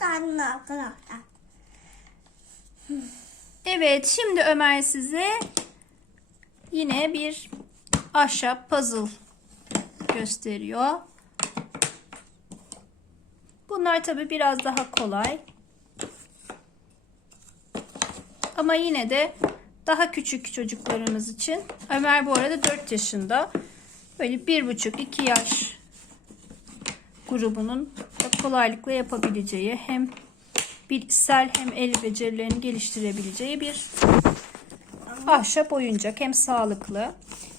tane arkadaşlar. Evet, şimdi Ömer size yine bir ahşap puzzle gösteriyor. Bunlar tabi biraz daha kolay. Ama yine de daha küçük çocuklarınız için. Ömer bu arada 4 yaşında. Böyle 1,5-2 yaş grubunun kolaylıkla yapabileceği hem bilişsel hem el becerilerini geliştirebileceği bir ahşap oyuncak. Hem sağlıklı.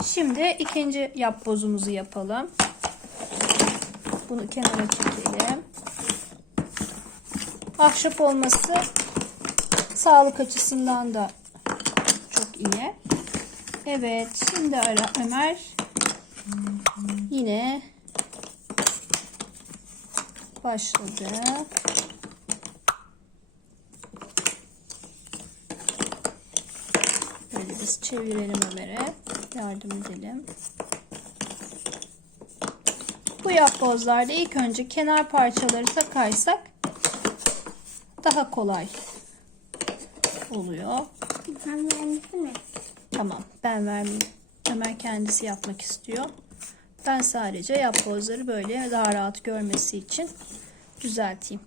Şimdi ikinci yapbozumuzu yapalım. Bunu kenara çekelim. Ahşap olması sağlık açısından da çok iyi. Evet, şimdi ara Ömer yine başladı. Böyle biz çevirelim Ömer'e. Yardım edelim. Bu yapbozlarda ilk önce kenar parçaları takarsak daha kolay oluyor. Sen beğendin mi? Tamam ben vermeyeyim. Ömer kendisi yapmak istiyor. Ben sadece yapbozları böyle daha rahat görmesi için düzelteyim.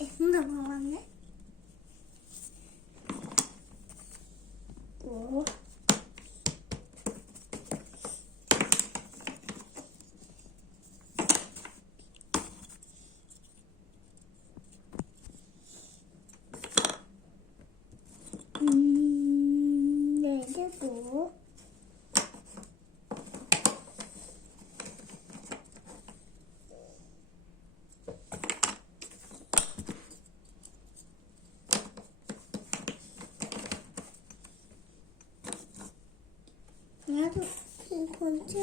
E, bunu da babam ne? Nerede ilk önce?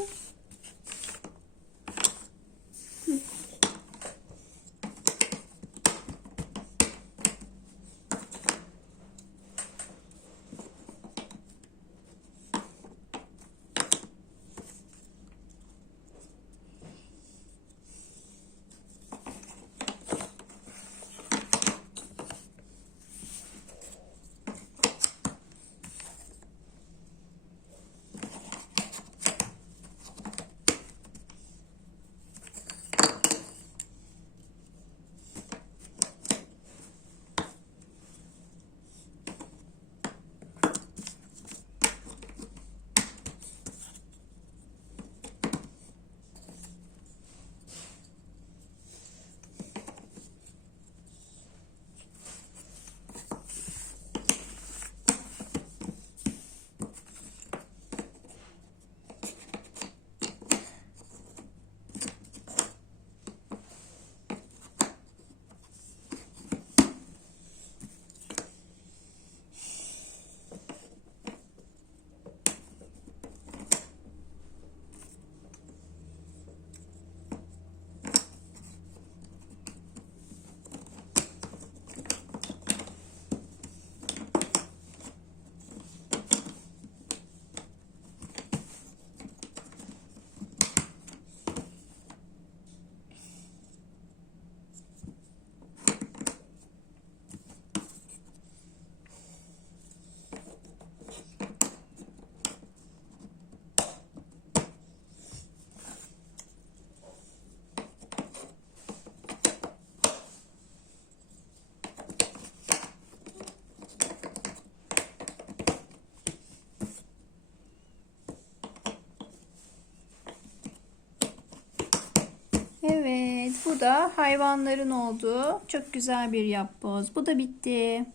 Da hayvanların olduğu çok güzel bir yapboz. Bu da bitti.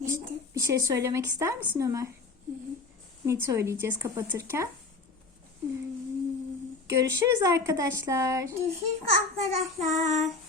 İşte. Bir şey söylemek ister misin Ömer? Ne söyleyeceğiz kapatırken? Görüşürüz arkadaşlar. Görüşürüz arkadaşlar.